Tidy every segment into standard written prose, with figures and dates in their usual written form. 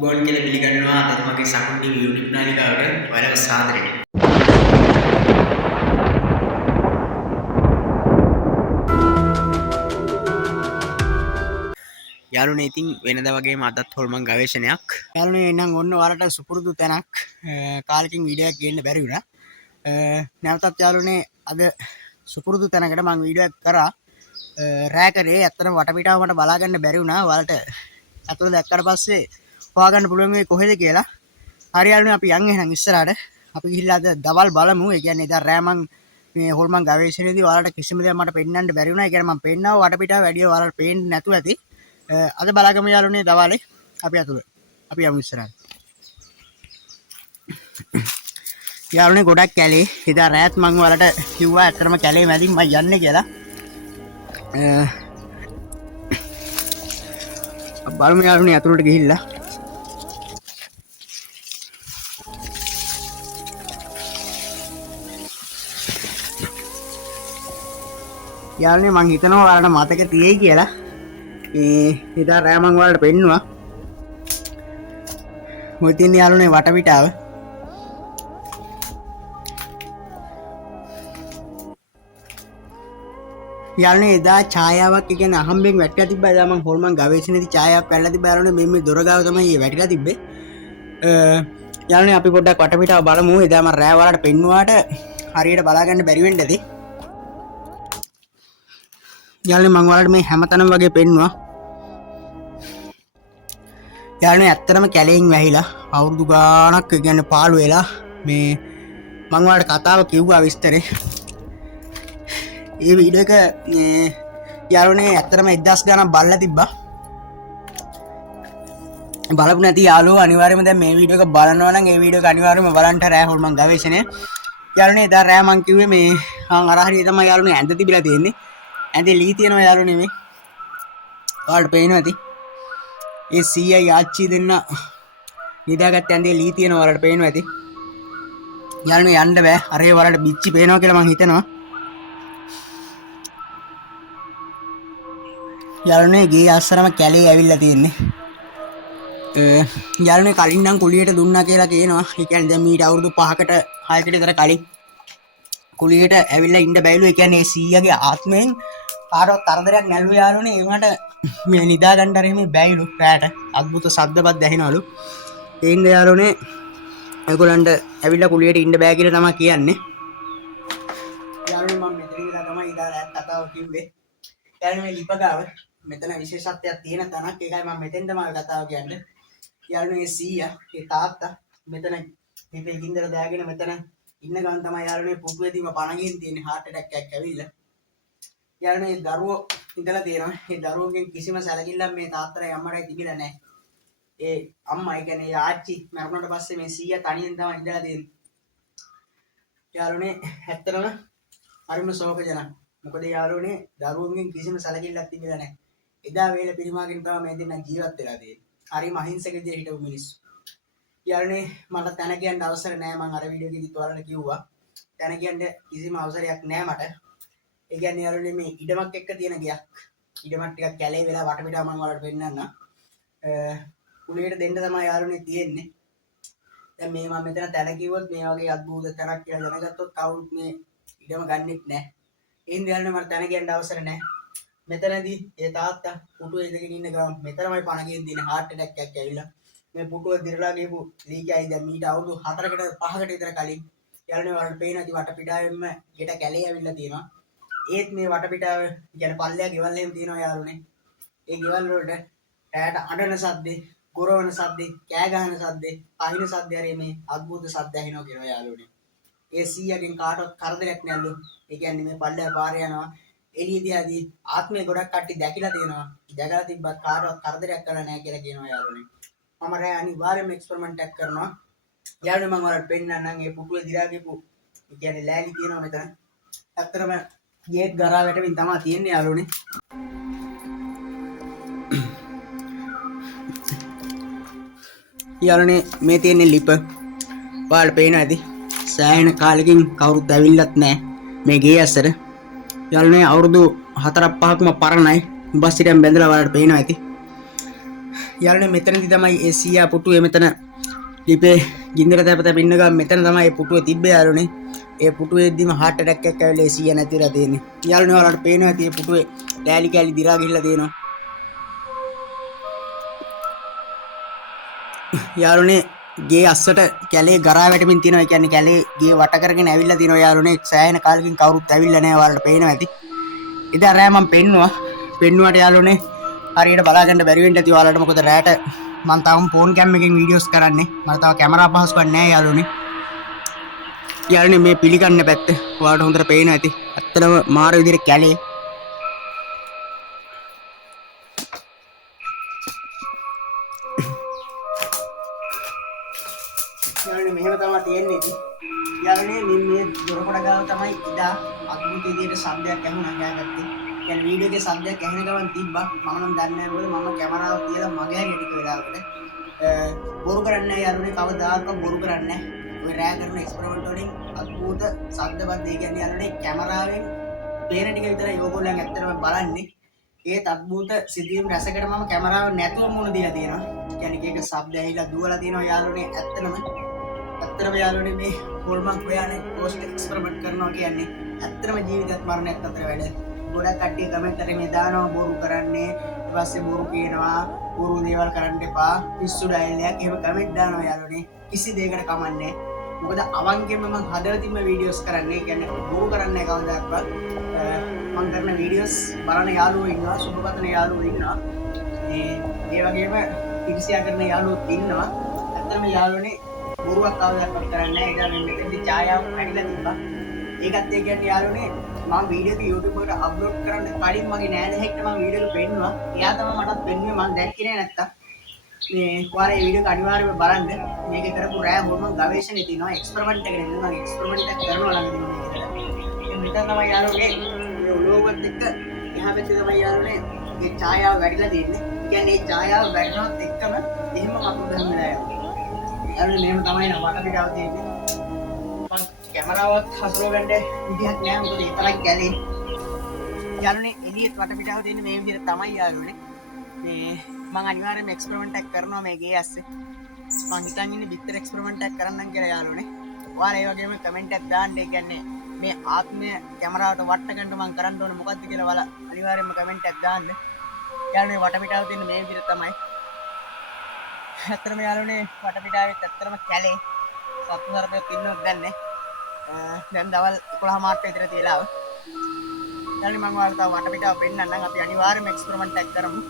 Goal කියලා පිළිගන්නවා අද මගේ සකුන් ටීවී YouTube නාලිකාවට ඔයාලව සාදරයෙන්. යාළුවනේ ඉතින් වෙනදා වගේම අදත් හොල්මන් ගවේෂණයක්. යාළුවනේ එහෙනම් ඔන්න ඔයාලට සුපුරුදු තැනක් කාලෙකින් වීඩියෝ එකක් ගේන්න බැරි වුණා. නැවතත් යාළුවනේ අද සුපුරුදු තැනකට මම වීඩියෝ එකක් කරා. රෑකරේ ඇත්තටම වටපිටාව මට බලා ගන්න බැරි වුණා. ඔයාලට අතට දැක්කට පස්සේ හොයාගන්න පුළුවන් මේ කොහෙද කියලා. හරි යාළුවනේ අපි යන් එහෙනම් ඉස්සරහට. අපි ගිහිල්ලා අද දවල් බලමු. ඒ කියන්නේ ඉතින් රෑ මං මේ හොල්මන් ගවේෂණයේදී ඔයාලට කිසිම දෙයක් මට පෙන්වන්න බැරි වුණා. ඒ කියන්නේ මම පෙන්නව වටපිටාව වැඩි ඔයාලට පේන්නේ නැතුව ඇති. අද බලාගමු යාළුවනේ දවල්ේ අපි අතුල. අපි යමු ඉස්සරහට. යාළුවනේ ගොඩක් කැලේ. එදා රෑත් මං ඔයාලට කිව්වා ඇත්තටම කැලේ මැදින් මම යන්නේ කියලා. බලමු යාළුවනේ අතුලට ගිහිල්ලා. යාළුවනේ මං හිතනවා ඔයාලට මතක තියෙයි කියලා. එදා රෑ මං ඔයාලට පෙන්නුවා. මොකද ඉතින් යාළුවනේ වටපිටාව. යාළුවනේ එදා ඡායාවක් කියන්නේ අහම්බෙන් වැටිලා තිබ්බා. එදා මං හොල්මන් ගවේෂණයේදී ඡායාවක් පැනලා තිබ්බා. යාළුවනේ මේ දොර ගාව තමයි වැටිලා තිබ්බේ. යාළුවනේ අපි පොඩ්ඩක් වටපිටාව බලමු. එදා මං රෑ ඔයාලට පෙන්නුවාට හරියට බලා ගන්න බැරි වෙන්න ඇති. යාළුවනේ මං ඔයාලට මේ හැමතැනම වගේ පෙන්නුවා. යාළුවනේ ඇත්තටම කැලේන් වැහිලා අවුරුදු ගාණක් කියන්නේ පාළු වෙලා මේ මං ඔයාලට කතාව කිව්වා විස්තරේ. ඒ වීඩියෝ එක යාළුවනේ ඇත්තටම 1000 ගණන් බලලා තිබ්බා. බලපු නැති යාළුවෝ අනිවාර්යයෙන්ම දැන් මේ වීඩියෝ එක බලනවා නම් ඒ වීඩියෝ එක අනිවාර්යයෙන්ම බලන්න රෑ හොල්මන් ගවේෂණය. යාළුවනේ එදා රෑ මං කිව්වේ මේ අර හරිය තමයි යාළුවනේ ඇඳ තිබිලා තියෙන්නේ. ඇඳේ ලී තියෙනවා යාළුවනේ මේ. ඔයාලට පේනවා ඇති. ඒ සීයයි ආච්චි දෙන්න නිදාගත්ත ඇඳේ ලී තියෙනවා ඔයාලට පේනවා ඇති. යාළුවනේ යන්න බෑ. අරේ ඔයාලට බිච්චි පේනවා කියලා මං හිතනවා. යාළුවනේ ගේ අස්සරම කැලේ ඇවිල්ලා තියෙන්නේ. යාළුවනේ කලින් නම් කුලියට දුන්නා කියලා කියනවා. ඒ කියන්නේ දැන් මීට අවුරුදු 5කට 6කට විතර කලින් කුලියට ඇවිල්ලා ඉන්න බැයිලු. ඒ කියන්නේ සීයාගේ ආත්මයෙන් කාටවත් තරදරයක් නැල්ලු යාළුවනේ. ඒ වුණාට මේ නිදා ගන්න හරි මේ බැයිලු රැට. අద్భుත ශබ්දපත් ඇහෙනවලු. ඒ ඉන්න යාළුවනේ ඒගොල්ලන්ට ඇවිල්ලා කුලියට ඉන්න බෑ කියලා තමයි කියන්නේ. යාළුවනේ මම මෙතන ඉඳලා තමයි ඉදා රැත් කතාව කිව්වේ. යාළුවනේ මේ ලිපගාව මෙතන විශේෂත්වයක් තියෙන තැනක්. ඒකයි මම මෙතෙන් තමයි කතාව කියන්නේ. යාළුවනේ සීයා ඒ තාත්තා මෙතන හිතේ ගින්දර දාගෙන මෙතන ඉන්න ගමන් තමයි යාළුවනේ පුටුවේදීම පණ ගින් තියෙන්නේ heart attack එකක් ඇවිල්ලා. යාළුවනේ දරුවෝ ඉඳලා තියෙනවා. ඒ දරුවෝගෙන් කිසිම සැලකිල්ලක් මේ තාත්තලා අම්මටයි තිබිලා නැහැ. ඒ අම්මා ඒ කියන්නේ ආච්චි මරුණාට පස්සේ මේ සීයා තනියෙන් තමයි ඉඳලා තියෙන්නේ. යාළුවනේ ඇත්තටම හරිම ශෝකජනක. මොකද යාළුවනේ දරුවෝගෙන් කිසිම සැලකිල්ලක් තිබිලා නැහැ. එදා වේල පිරිමාගෙන තමයි මේ දෙන්න ජීවත් වෙලා තියෙන්නේ. හරිම අහිංසක විදිහට හිටපු මිනිස්සු. යාළුවනේ මට තැන කියන්න අවසර නැහැ. මම අර වීඩියෝ එකේදී ඔයාලට කිව්වා. තැන කියන්න කිසිම අවසරයක් නැහැ මට. ඒ කියන්නේ යාළුවනේ මේ ඉඩමක් එක්ක තියෙන ගයක්. ඉඩමක් ටිකක් කැලේ වෙලා වටපිටාව මම ඔයාලට පෙන්නන්නම්. කුලියට දෙන්න තමයි යාළුවනේ තියෙන්නේ. දැන් මේ මම මෙතන තැන කිව්වොත් මේ වගේ අద్భుත තැනක් කියලා දැනගත්තොත් කවුරුත් මේ ඉඩම ගන්නෙත් නැහැ. ඒ හින්දා යාළුවනේ මට තැන කියන්න අවසර නැහැ. මෙතනදී ඒ තාත්තා පුටුවේ ඉඳගෙන ඉන්න ගමන් මෙතනමයි පණ ගිහින් දින heart attack එකක් ඇවිල්ලා මේ පුටුව දිරලා ගිහපු ලීකයි දැන් මීට අවුරුදු 4කට 5කට විතර කලින් යාළුවනේ වලට පේන ඇති වටපිටාවෙන්ම ගෙට කැලේ ඇවිල්ලා තියෙනවා. ඒත් මේ වටපිටාව කියන්නේ පල්ලෙයා ගෙවල් එහෙම තියෙනවා යාළුවනේ. ඒ ගෙවල් වලට ඈට අඬන සද්දේ, ගොරවන සද්දේ, කෑ ගහන සද්දේ, අහින සද්දේ හරි මේ අద్భుත සද්ද ඇහෙනවා කියනවා යාළුවනේ. ඒ සීයාගෙන් කාටවත් කරදරයක් නැල්ලු. ඒ කියන්නේ මේ පල්ලෙයා පාරේ යනවා. එළියදී ආත්මේ ගොඩක් කට්ටි දැකිලා තියෙනවා. දැකලා තිබ්බත් කාටවත් කරදරයක් කරලා නැහැ කියලා කියනවා යාළුවනේ. මම රෑ අනිවාර්යයෙන්ම එක්ස්පෙරිමන්ට් එකක් කරනවා. යාළුවනේ මම ඔයාලට පෙන්නන්නම් මේ පුටුවේ දිරා ගිහපු ඒ කියන්නේ ලෑලි තියෙනවා මෙතන. ඇත්තටම ගේට් ගරා වැටෙමින් තමයි තියෙන්නේ යාළුවනේ. යාළුවනේ මේ තියෙන්නේ ලිප. ඔයාලට පේනවා ඇති. සෑහෙන කාලෙකින් කවුරුත් ඇවිල්ලත් නැහැ මේ ගේ ඇස්සට. යාළුවනේ අවුරුදු 4-5ක්ම පරණයි. බස් සිටම් බැඳලා ඔයාලට පේනවා ඇති. යාළුවනේ මෙතනදි තමයි ඒ සීයා පුටුවේ මෙතන ලිපේ ගින්දර තැපත පින්න ගම මෙතන තමයි ඒ පුටුවේ තිබ්බේ යාළුවනේ. ඒ පුටුවේදීම heart attack එකක් ඇවිල්ලා ඒ සීයා නැතිලා තියෙන්නේ. යාළුවනේ ඔයාලට පේනවා ඇති ඒ පුටුවේ ලෑලි කෑලි දිරා ගිහිල්ලා තියෙනවා. යාළුවනේ ගේ අස්සට කැලේ ගරා වැටෙමින් තියෙනවා. ඒ කියන්නේ කැලේ ගේ වට කරගෙන ඇවිල්ලා තියෙනවා යාළුවනේ. සෑහෙන කාලෙකින් කවුරුත් ඇවිල්ලා නැහැ. ඔයාලට පේනවා ඇති. ඉතින් රෑ මම පෙන්නුවට යාළුවනේ හරියට බලාගන්න බැරි වෙන්න ඇති ඔයාලට. මොකද රෑට මම තාම ෆෝන් කැම් එකෙන් වීඩියෝස් කරන්නේ. මට තාම කැමරා පහසුකම් නැහැ යාළුවනේ. යාළුවනේ මේ පිළිගන්න පැත්ත ඔයාලට හොඳට පේනවා ඇති. ඇත්තටම මාර විදිහට කැලේ යාළුවනේ මෙහෙම තමයි තියෙන්නේ ඉතින්. යාළුවනේ මේ දොරකොඩ ගාව තමයි ඉදා අద్භූත විදිහට ශබ්දයක් ඇහුණා ගෑගත්තේ. يعني වීඩියෝ එකේ ශබ්දයක් ඇහෙන ගමන් තිබ්බා. මම නම් දන්නේ නැහැ මොකද මම කැමරාව තියලා මගේ හැරියට ටික වෙලාවකට බොරු කරන්නේ නැහැ යාළුවනේ. කවදාකවත් බොරු කරන්නේ නැහැ. ඔය රෑ කරන එක්ස්පෙරිමන්ට් වලින් අద్භූත ශබ්දවත් ඒ කියන්නේ යාළුවනේ කැමරාවෙන් පේන ටික විතරයි ඕගොල්ලන් ඇත්තටම බලන්නේ. ඒත් අద్භූත සිදුවීම් රැසකට මම කැමරාව නැතුව මුණ දීලා තියෙනවා. يعني එක ශබ්ද ඇහිලා දුවලා තියෙනවා යාළුවනේ. ඇත්තටම යාළුවනේ මේ හොල්මන් හොයානේ පෝස්ට් එක්ස්පෙරිමන්ට් කරනවා කියන්නේ ඇත්තටම ජීවිතයත් මරණයත් අතර වැඩ. ගොඩක් කට්ටිය කමෙන්ට් කරේ මේ දානවා බොරු කරන්නේ ඊට පස්සේ බොරු කියනවා බොරු දේවල් කරන්න එපා පිස්සු ඩයල් එකක් එහෙම කමෙන්ට් දානවා යාළුවනේ. කිසි දෙයකට කමන්නේ. මොකද අවංකෙන්ම මම හදලා තිබ්බ වීඩියෝස් කරන්නේ කියන්නේ බොරු කරන්නේ කවදාවත්. මම කරන වීඩියෝස් බලන යාළුවෝ ඉන්නවා සුබපතන යාළුවෝ ඉන්නවා. ඒ වගේම ඉරිසියා කරන යාළුවෝත් ඉන්නවා. ඇත්තටම යාළුවනේ බොරුවක් කවදාවත් කරන්නේ නැහැ. ඒක මෙතෙන්දි ඡායාව කැඩිලා තිබ්බා. ඒකත් ඒ කියන්නේ යාළුවනේ මම වීඩියෝ එක YouTube එකට අප්ලෝඩ් කරන්න කලින් මගේ නෑදෑයෙක්ට මම වීඩියෝ එක පෙන්නුවා. එයා තමයි මටත් පෙන්නුවේ මම දැක්කේ නෑ නැත්තම්. මේ ඔයාලා මේ වීඩියෝ එක අනිවාර්යයෙන්ම බලන්න. මේක කරපු රෑ හොල්මන් ගවේෂණේ තියෙනවා එක්ස්පෙරිමන්ට් එකකට මම එක්ස්පෙරිමන්ට් එකක් කරනවා ළඟදී මේක. මෙතන තමයි යාළුවනේ මේ ඔලුවත් එක්ක එහා පැත්තේ තමයි යාළුවනේ මේ ඡායාව වැඩිලා තියෙන්නේ. කියන්නේ මේ ඡායාව වැඩිනවත් එක්කම එහෙම මතු බහම වෙලා යනවා. යාළුවනේ මෙහෙම තමයි වටපිටාව තියෙන්නේ. කැමරාවත් හසුරුව ගන්න විදිහක් නෑ මොකද ඒ තරම් කැලේ. යාළුවනේ එළියට වටපිටාව තියෙන්නේ මේ විදිහට තමයි යාළුවනේ. මේ මම අනිවාර්යයෙන්ම එක්ස්පෙරිමන්ට් එකක් කරනවා මේ ගේ ඇස්සේ. මම හිතන් ඉන්නේ බිත්තර එක්ස්පෙරිමන්ට් එකක් කරන්නම් කියලා යාළුවනේ. ඔයාලා ඒ වගේම කමෙන්ට් එකක් දාන්න. ඒ කියන්නේ මේ ආත්මය කැමරාවට වට ගන්න මම කරන්න ඕනේ මොකද්ද කියලා ඔයාලා අනිවාර්යයෙන්ම කමෙන්ට් එකක් දාන්න. යාළුවනේ වටපිටාව තියෙන්නේ මේ විදිහට තමයි. ඇත්තටම යාළුවනේ වටපිටාවෙත් ඇත්තටම කැලේ. සත්තු සර්පයෙක් ඉන්නවද දන්නේ. දැන් දවල් 11 මාට විතර තියලා ආව. දැන් මම ඔයාලට තව වටපිටාව පෙන්නන්නම්. අපි අනිවාර්යයෙන්ම එක්ස්පෙරිමන්ට් එකක් කරමු.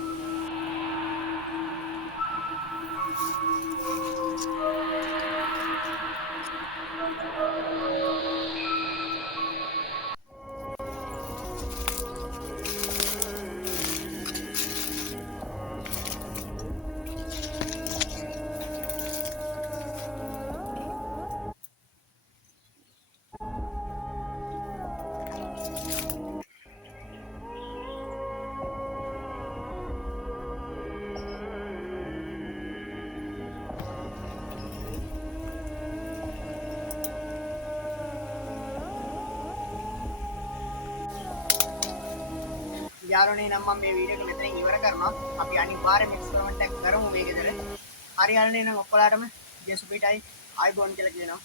යාළුවනේ නම් මම මේ වීඩියෝ එක මෙතනින් ඉවර කරනවා. අපි අනිවාර්යයෙන්ම එක්ස්පෙරිමන්ට් එකක් කරමු මේකේදර. හරි යාළුවනේ නම් ඔක්කොලාටම ජේසුපීටයි ආයිබෝන් කියලා කියනවා.